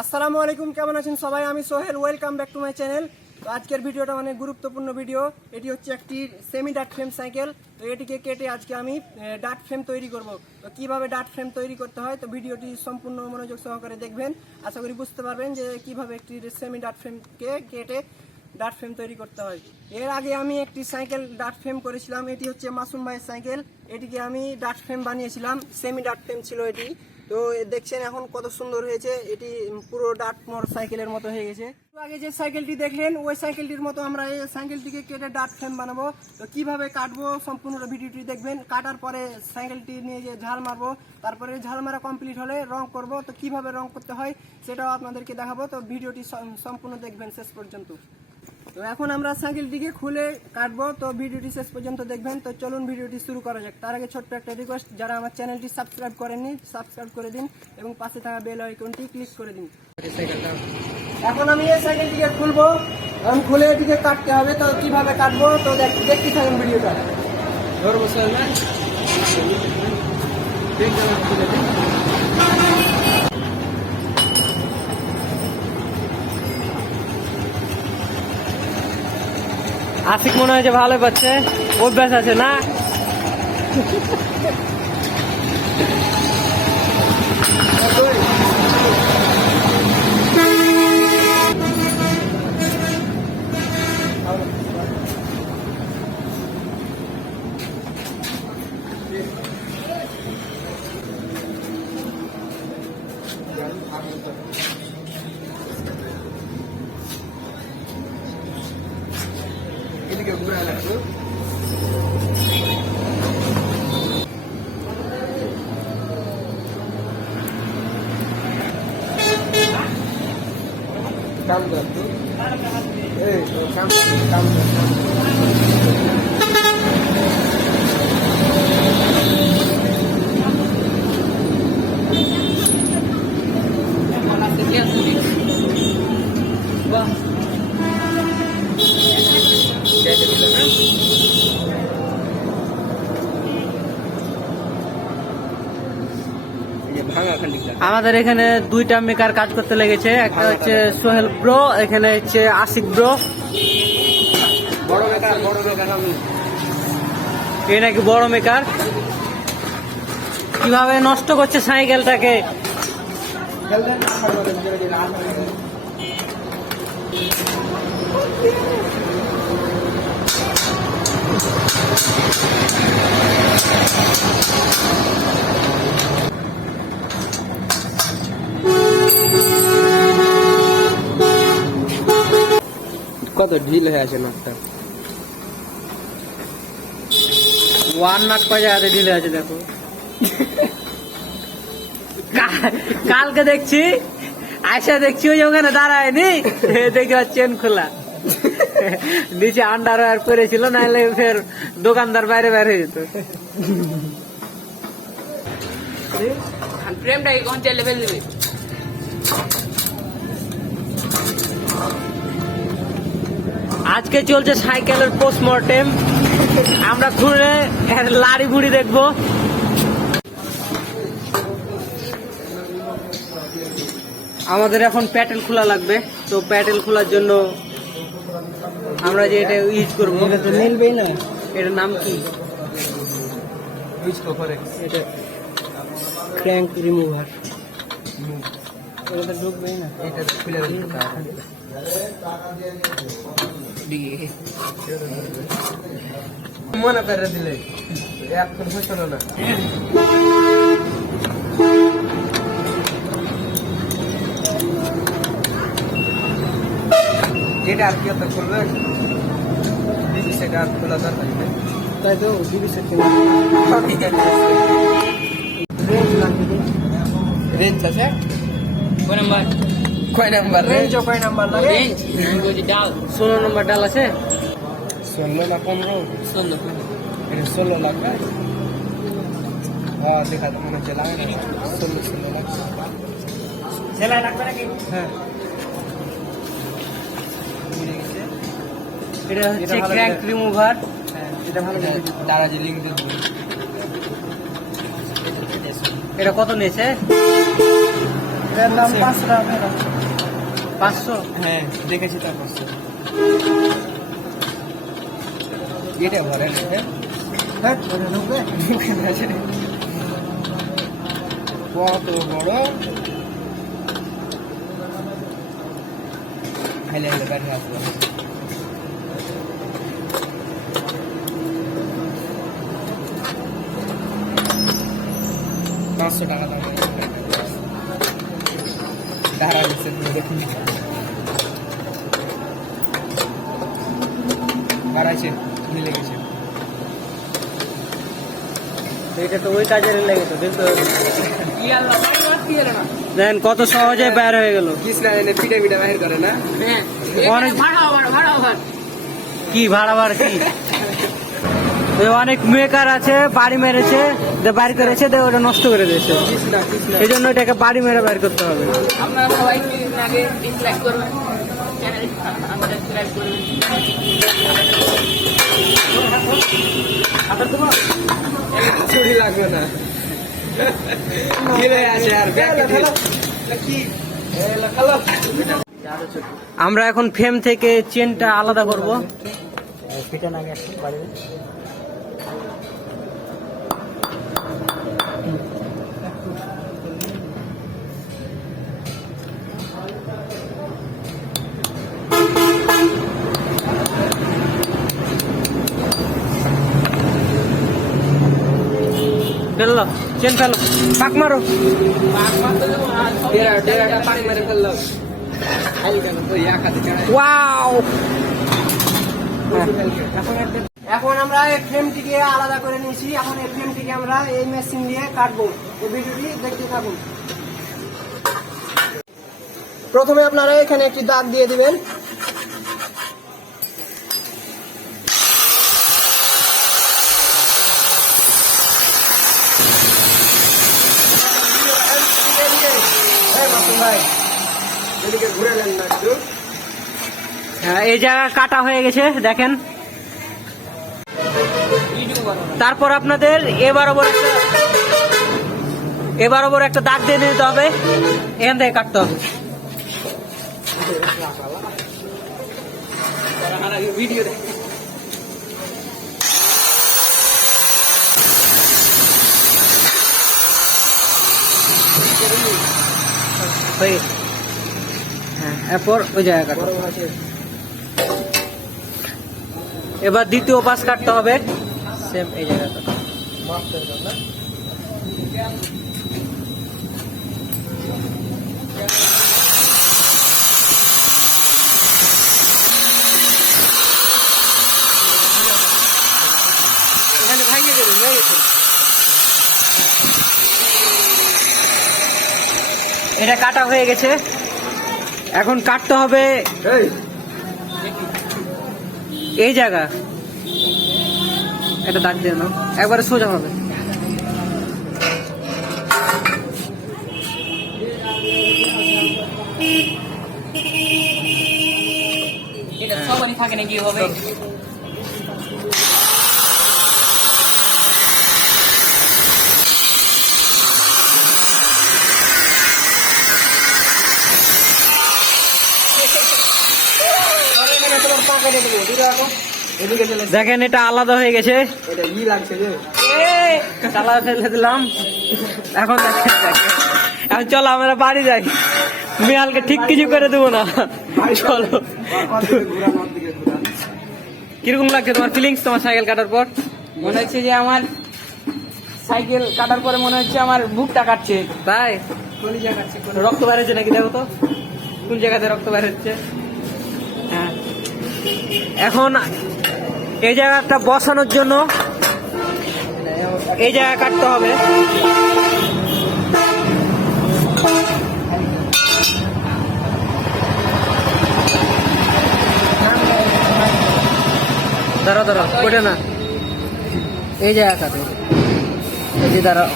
আসসালামু আলাইকুম, কেমন আছেন সবাই? আমি Sohel, welcome back to my channel. তো আজকের ভিডিওটা অনেক গুরুত্বপূর্ণ ভিডিও। এটি হচ্ছে একটি সেমি ডাট ফ্রেম সাইকেল। তো এটিকে কেটে আজকে আমি ডাট ফ্রেম তৈরি করব। তো কিভাবে ডাট ফ্রেম তৈরি করতে হয়, তো ভিডিওটি সম্পূর্ণ মনোযোগ সহকারে দেখবেন। আশা করি বুঝতে পারবেন যে কিভাবে একটি সেমি ডাট ফ্রেমকে কেটে ডাট ফ্রেম তৈরি করতে হয়। এর আগে আমি একটি সাইকেল ডাট ফ্রেম করেছিলাম। এটি হচ্ছে মাসুম ভাইয়ের সাইকেল। এটিকে আমি ডাট ফ্রেম বানিয়েছিলাম, সেমি ডাট ফ্রেম ছিল এটি। তো দেখছেন এখন কত সুন্দর হয়েছে, এটি পুরো ডাট মোর সাইকেলের মতো হয়ে গেছে। আগে যে সাইকেলটি দেখলেন ওই সাইকেলটির মতো আমরা এই সাইকেলটিকে কেটে ডাট ফ্রেম বানাবো। তো কিভাবে কাটবো সম্পূর্ণ ভিডিওটি দেখবেন। কাটার পরে সাইকেলটি নিয়ে যে ঝাল মারবো, তারপরে ঝাল মারা কমপ্লিট হলে রং করব। তো কিভাবে রং করতে হয় সেটাও আপনাদেরকে দেখাবো। তো ভিডিওটি সম্পূর্ণ দেখবেন শেষ পর্যন্ত। তো এখন আমরা সাইকেলটিকে খুলে কাটবো। তো ভিডিওটি শেষ পর্যন্ত দেখবেন। তো চলুন ভিডিওটি শুরু করা যাক। তার আগে ছোট্ট একটা রিকোয়েস্ট, যারা আমার চ্যানেলটি সাবস্ক্রাইব করেননি সাবস্ক্রাইব করে দিন এবং পাশে থাকা বেল আইকনটি ক্লিক করে দিন। এখন আমি এই সাইকেলটিকে খুলবো, এখন খুলে এটিকে কাটতে হবে। তো কিভাবে কাটবো তো দেখতে থাকুন ভিডিওটা। আশিক মনে হয় যে ভালো পাচ্ছে, অভ্যাস আছে না? এদিকে ঘুরে লাগবে। काम करतो ए काम আমাদের এখানে দুইটা মেকার কাজ করতে লেগেছে। একটা হচ্ছে সোহেল ব্রো, এখানে হচ্ছে আশিক ব্রো। বড় মেকার আমি এ নাকি বড় মেকার। কিভাবে নষ্ট করছে সাইকেলটাকে। কত ঢিল হয়ে আছে নাটটা। ওয়ান নাট কয় জায়গাতে ঢিলে আছে দেখো। কালকে দেখছি আয়সা দেখছি ওই ওখানে দাঁড়ায়নি, দেখি চেন খোলা, নিচে আন্ডারওয়্যার পরেছিল, নাহলে ফের দোকানদার বাইরে বাইরে হয়ে যেত। ফ্রেমটা কোন লেভেল দিবে? আজকে চলছে সাইকেলের পোস্টমর্টেম। আমরা ঘুরে লাড়ি বুড়ি দেখবো। আমাদের এখন প্যাটেল খোলা লাগবে। তো প্যাটেল খোলার জন্য আমরা যে এটা ইউজ করবো, এটা তো মিলবেই না। এটার নাম কি? এটা ক্র্যাঙ্ক রিমুভার। এটা তো ঢুকবেই না। এটা খুলে মনে করে দিলে এখন হচ্ছিল না। এটা আর কি তো খুলবে, সেটা আর খোলা দরকার নেই। তাই তো রেঞ্জ আছে কোন নাম্বার? কয় নাম্বার রেঞ্জ? কয় নাম্বার লাগে রেঞ্জ ডাল 16 নম্বর ডাল আছে। 16 না 15? 16 এটা 16 লাগবে। হ্যাঁ দেখা তো মনে হচ্ছে লাগে না। 16 লাগবে। সেলাই লাগবে নাকি? হ্যাঁ এটা হচ্ছে ক্র্যাঙ্ক রিমুভার। এটা ভালো তারা যে লিঙ্ক দিল। এটা কত নিয়েছে? এর দাম 500 টাকা। 500? হ্যাঁ দেখেছি তার 500। এটা ভরে হ্যাঁ ভরে ঢুকে কত বড় হাইলে হাইলে গাড়ি আসবে। $500 দাম দাঁড়া দিচ্ছে দেখুন বাড়াইছে মিলে গেছে। এটা তো ওই কাজের লেগে তো দেখতে ইয়াল্লা ভাই মারতি রে না দেন কত সহজে বের হয়ে গেল। কৃষ্ণা এনে পিঠে পিঠে বাহির করে না। হ্যাঁ অনেক- ভাড়া কি ভাড়া ভাড়া কি ওই অনেক মেকার আছে বাড়ি মেরেছে বাড়ি করেছে ওটা নষ্ট করে দিয়েছে। কৃষ্ণা কৃষ্ণা এই জন্য এটাকে বাড়ি মেরে বের করতে হবে। আপনারা সবাই কিছুদিন আগে ডিসলাইক করবেন চ্যানেল সাবস্ক্রাইব করবেন ছুরি লাগবে না ফিরে আসে আর কি আমরা এখন ফ্রেম থেকে চেনটা আলাদা করব। ফেললো চেন ফেলো পাক মারো। ডেরা ডেরা পানি মেরে ফেললো খালি কেন তো ইয়া খাতে চড়াই। ওয়াও এখন আমরা এই ফ্রেমটিকে আলাদা করে নিয়েছি। এখন এই ফ্রেমটিকে আমরা এই মেশিন দিয়ে কাটবো। এই ভিডিওটি দেখতে থাকুন। প্রথমে আপনারা এখানে একটি দাগ দিয়ে দিবেন। ভাই এদিকে ঘুরে নেন না একটু। হ্যাঁ, এই জায়গা কাটা হয়ে গেছে দেখেন। তারপর আপনাদের এবার ওপর একটা দাগ দিয়ে নিতে হবে, এখান থেকে কাটতে হবে। ভিডিও হয়ে গেছে। হ্যাঁ, এরপর ওই জায়গা কাটো। এবার দ্বিতীয় পাশ কাটতে হবে, সেম এই জায়গা কাটো। এখানে ভাঙিয়ে দেবেন হয়ে গেছে। এটা কাটা হয়ে গেছে, এখন কাটতে হবে এই জায়গা। এটা দাগ দিয়ে নাও, একবারে সোজা হবে। এটা সবারই থাকে নাকি হবে দেখেন এটা আলাদা হয়ে গেছে। এটা ই লাগছে যে চালা ফেলে দিলাম। এখন এখন চলো আমরা বাড়ি যাই, মিয়ালকে ঠিক কিছু করে দেবো না। চলো। কিরকম লাগছে তোমার ফিলিংস তোমার সাইকেল কাটার পর? মনে হচ্ছে যে আমার সাইকেল কাটার পরে মনে হচ্ছে আমার বুকটা কাটছে তাই রক্ত বেরোচ্ছে নাকি দেখো তো কোন জায়গাতে রক্ত বেরোচ্ছে। হ্যাঁ, এখন এই জায়গাটা বসানোর জন্য এই জায়গা কাটতে হবে। দাঁড়াও দাঁড়াও ওঠে না, এই জায়গা কাটো। এই যে দাঁড়াও,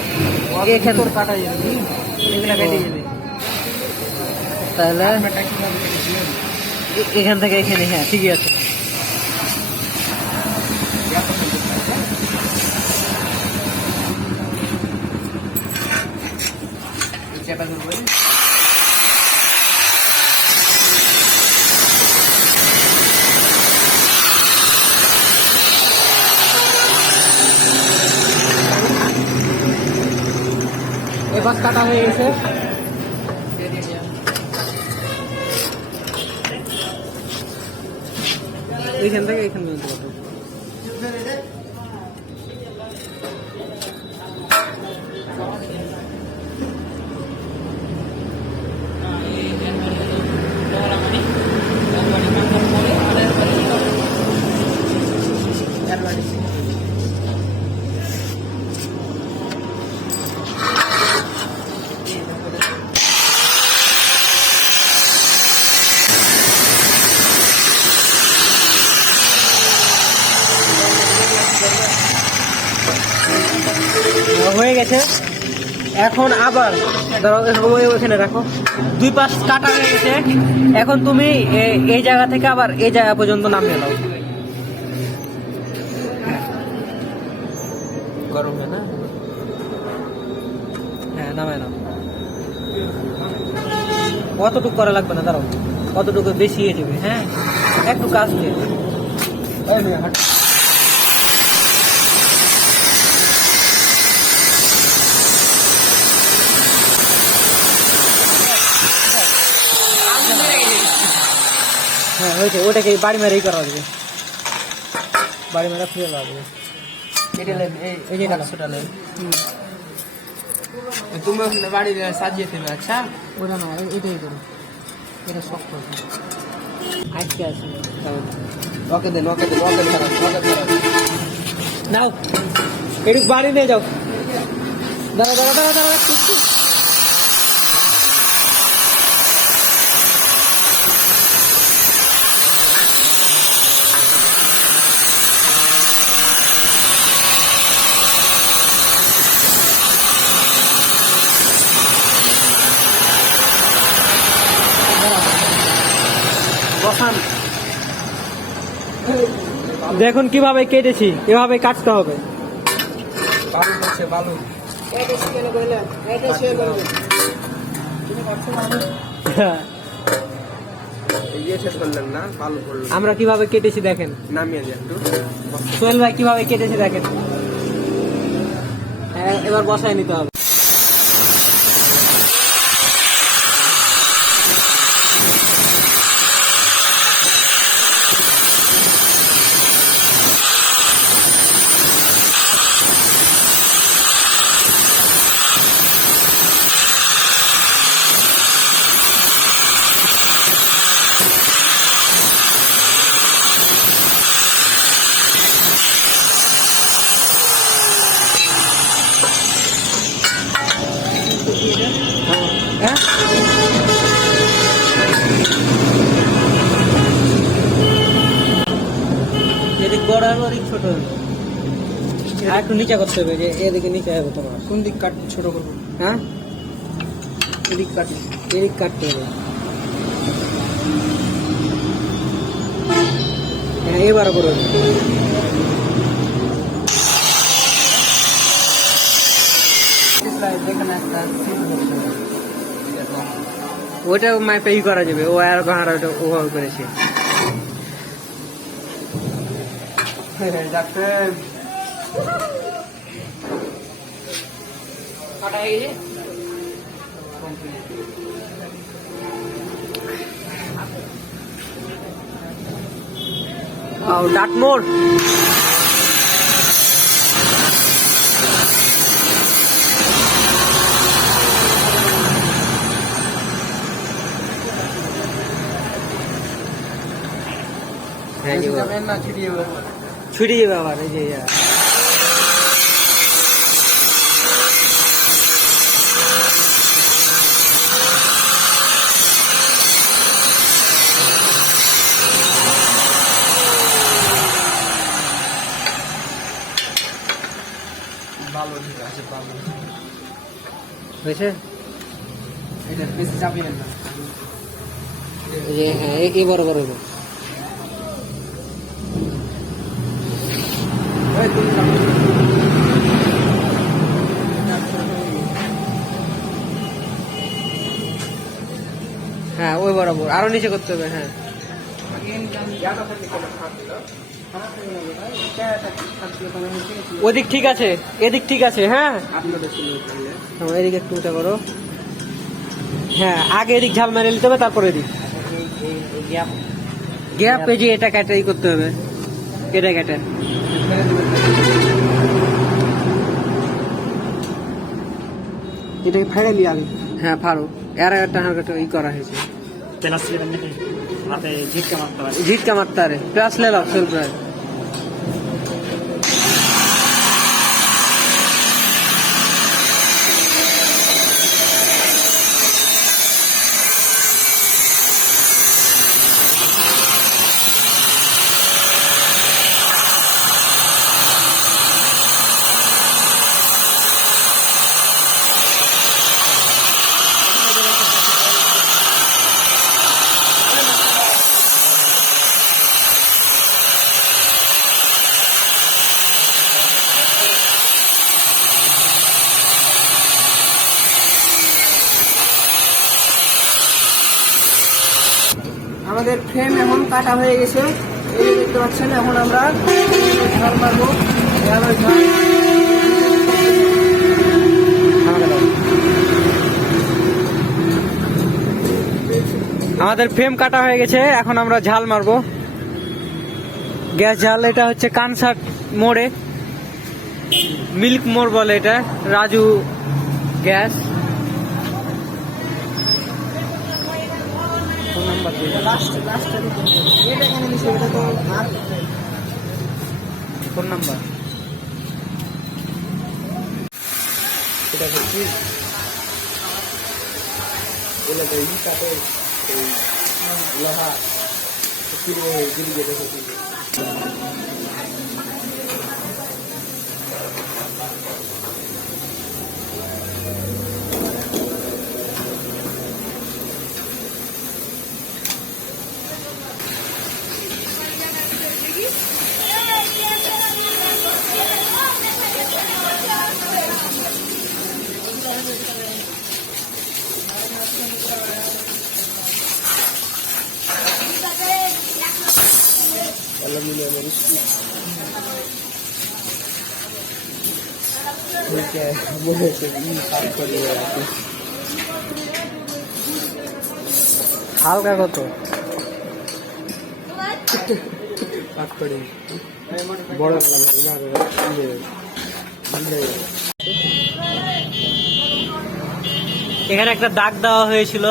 এখানে কাটা যাবে, এগুলা কেটে যাবে। তাহলে এখান থেকে এখানে, হ্যাঁ ঠিকই আছে। পাশ কাটা হয়ে গেছে। এইখান থেকে এইখান পর্যন্ত কাটো। হয়ে গেছে। এখন আবার ধরো ওখানে রাখো, দুই পাশ কাটা হয়ে গেছে। এখন তুমি এই জায়গা থেকে আবার এই জায়গা পর্যন্ত নামিয়ে দাও। গরম হয় না? হ্যাঁ, নামায় নাও। অতটুকু করা লাগবে না, দাঁড়াও, অতটুকু বেশি হয়ে যাবে। হ্যাঁ, একটু কাজ দিয়ে হ্যাঁ হয়েছে। ওটাকে বাড়ি মেরেই করা যাবে, বাড়ি মেরে খুঁজে দেওয়া যাবে। এই যে কাজটা নেই, তুমি ওখানে বাড়ি সাজিয়ে দেবে। আচ্ছা, ওটা না, এটাই করো, এটা শক্ত আজকে আছে। ওকে দেন, ওকে দেন, ওকে ধরান, ওকে ধরান। নাও, একটু বাড়ি নিয়ে যাও। দাঁড়া দাঁড়া দাঁড়া দাঁড়া, বসান। দেখুন কিভাবে কেটেছি, এভাবে কাটতে হবে। বালু করছে, বালু। ইয়ে করলেন না, বালু করলেন। আমরা কিভাবে কেটেছি দেখেন, নামিয়ে দিয়ে একটু। সোহেল ভাই কিভাবে কেটেছে দেখেন। হ্যাঁ, এবার বসায় নিতে হবে। হ্যাঁ, এদিক বড় হবে, ওদিক ছোট হবে। আর একটু নিচে করতে হবে, যে এদিকে নিচে হবে তোমার। কোন দিক কাট ছোট করবো? হ্যাঁ, এদিক কাটি। এদিক কাটতে হবে। হ্যাঁ, এবারও করবে। যেখানে একটা ওটা মাইপে ই করা যাবে। ও আর ঘাড়া ওটা ওভাবে করেছে। ডাক্তার কাটা হয়ে গেছে। ডাট মোড়। না ছিটিয়ে ছুটে যাবে আবার। এই যে ভালো, ঠিক আছে, ভালো হয়েছে। এটা বেশি চাপিয়ে না। এই যে হ্যাঁ, এই বরাবর হইব। হ্যাঁ, ওই বরাবর আরো নিচে করতে হবে। হ্যাঁ, ওদিক ঠিক আছে, এদিক ঠিক আছে। হ্যাঁ এদিকে একটু উঁচা করো। হ্যাঁ আগে এদিক ঝাল মেরে নিতে হবে, তারপরে এদিক গ্যাপ এই যে এটা কেটে করতে হবে, এটা কেটে এটাকে ফাইনালি আগে হ্যাঁ ফাড়ো। এর একটা হালকা ই করা হয়েছে, ঝিটকা মারতে আরে প্লাস লে লাও সেল প্রায়। আমাদের ফ্রেম এখন কাটা হয়ে গেছে, এই দেখতে পাচ্ছেন। এখন আমরা ঝাল মারবো, ঝাল। আমাদের ফ্রেম কাটা হয়ে গেছে, এখন আমরা ঝাল মারবো। গ্যাস ঝাল, এটা হচ্ছে কানসাট মোড়ে, মিল্ক মোড় বলে এটা, রাজু গ্যাস। ফোন নাম্বার হালকা কত বড় এখানে একটা দাগ দেওয়া হয়েছিল,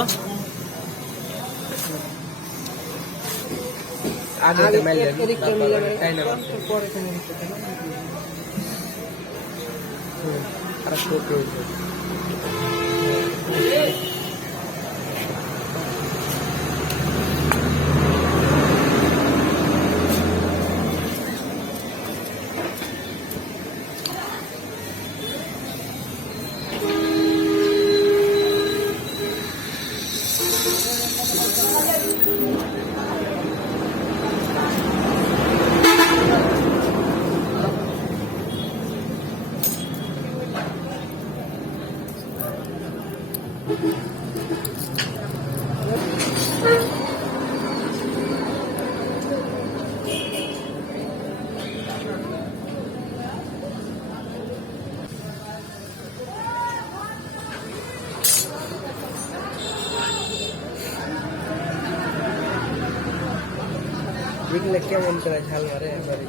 দেখলে কেমন করে ঝাল মারে একবারে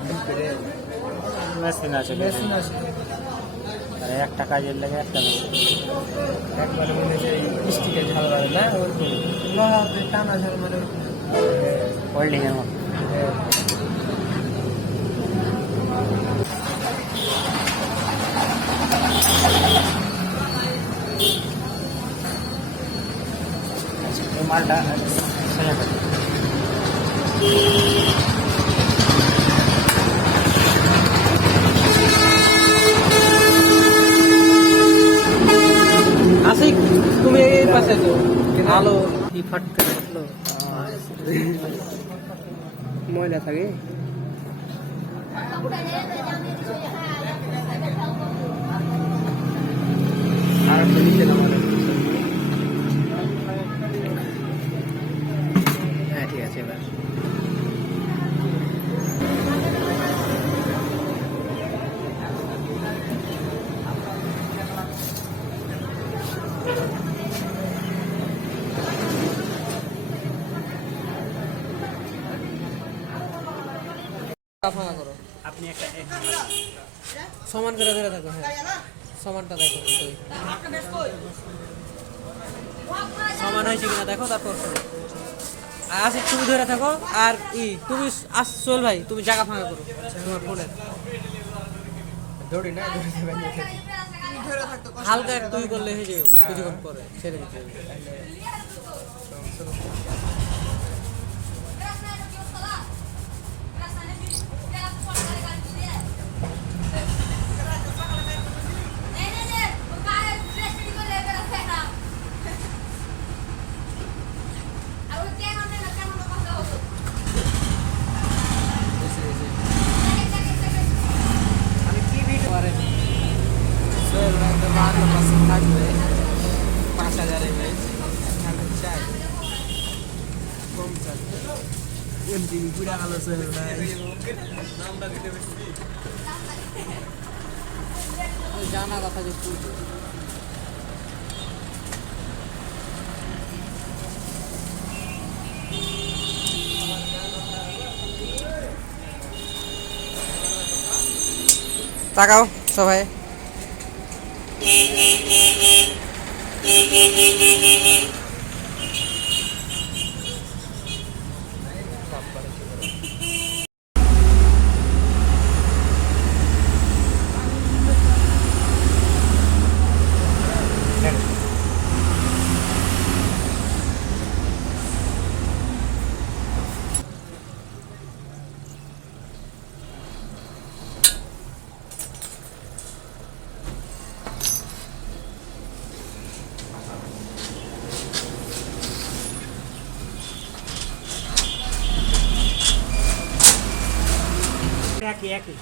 মেশিন আছে, একটা কাজের লাগে একটা একবারে মনে হচ্ছে স্টিকের ঝাল মারে না, ওরকম লোহাতে টানা ঝাল মারে হোল্ডিং এর মতো। মালটা আসিক তুমি এই পাশে তো আলো কি ফাটতে লাগলো, ময়লা থাকে। আর নিচে নামানো। হ্যাঁ ঠিক আছে এবার ফাঁকা করো। আপনি একটা সমান করে ধরে থাকো, হ্যাঁ সমানটা দেখো কিন্তু সমান হয়েছে কিনা দেখো, তারপর করো। আর আসিফ তুমি ধরে থাকো, আর তুমি চল ভাই তুমি জায়গা ফাঁকা করো তোমার ফোনের হালকা একটু করলে হয়ে যাবে, কিছুক্ষণ পরে ছেড়ে দিতে হবে। আমি কি ভিডিও করেন সোহেল ভাই তো 52% থাকবে, 5000 এমএইচ আমি চাই কম চাই। এমটিভি পুরা গেল সোহেল ভাই, ওই জানা কথা যে তুলবে। তাকাও সবাই, একই একই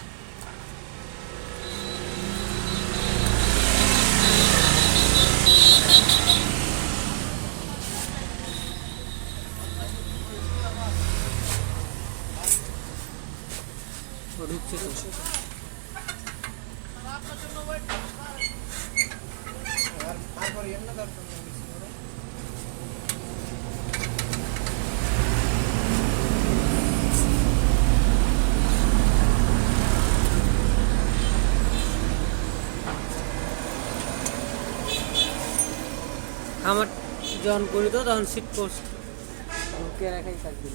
ঢুকছে তো। আমার যখন করি তো তখন সিট পোস্ট ওকে রাখাই থাকবে।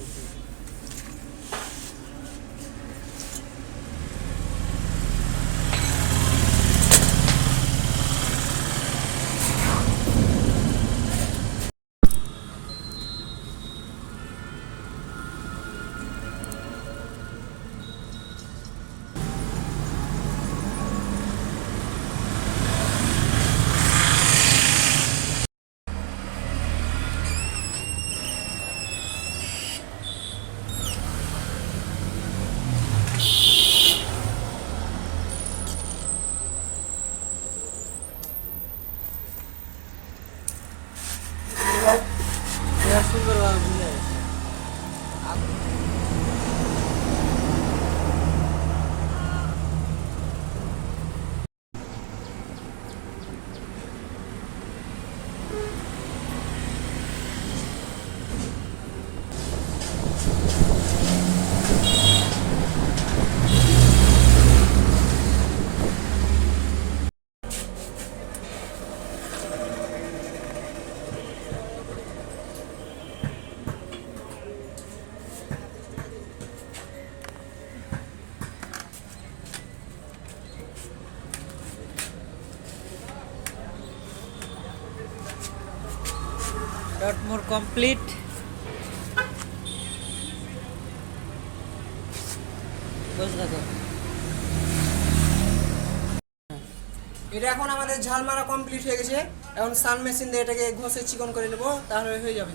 সুন্দরভাবে বুঝে ডট মোর কমপ্লিট। বসে থাকো। এটা এখন আমাদের ঝাল মারা কমপ্লিট হয়ে গেছে। এখন সান মেশিন দিয়ে এটাকে ঘষে চিকন করে নেব, তাহলে হয়ে যাবে।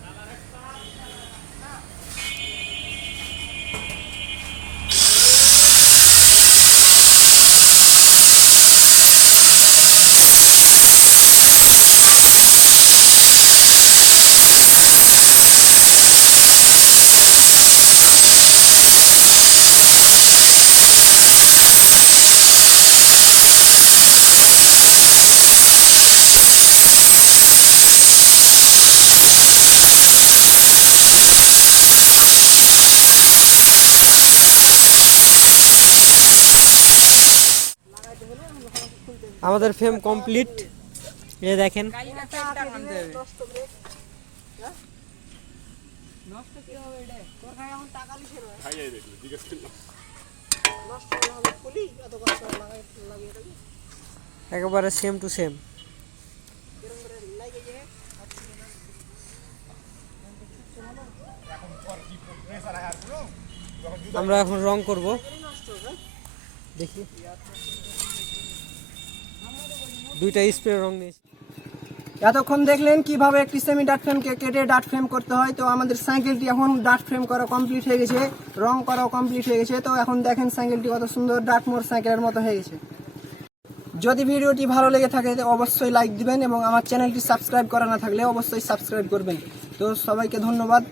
আমাদের ফ্রেম কমপ্লিট। এই দেখেন নষ্ট ব্রেক হ্যাঁ? নষ্ট কি হবে এটা? তোর ভাই এখন টাকা লিখে রয়। নষ্ট কি হবে? খুলি এত কষ্ট লাগিয়ে দেবে। একেবারে সেম টু সেম। এরকম করে লাগিয়ে দিয়ে আমরা এখন রং করব, নষ্ট হবে। দেখি। দুইটা স্প্রে রং নিয়েছি। এতক্ষণ দেখলেন কিভাবে একটি সেমি ডাট ফ্রেমকে কেটে ডাট ফ্রেম করতে হয়। তো আমাদের সাইকেলটি এখন ডাট ফ্রেম করা কমপ্লিট হয়ে গেছে, রং করাও কমপ্লিট হয়ে গেছে। তো এখন দেখেন সাইকেলটি কত সুন্দর ডাট মোড় সাইকেলের মতো হয়ে গেছে। যদি ভিডিওটি ভালো লেগে থাকে তো অবশ্যই লাইক দিবেন এবং আমার চ্যানেলটি সাবস্ক্রাইব করা না থাকলে অবশ্যই সাবস্ক্রাইব করবেন। তো সবাইকে ধন্যবাদ।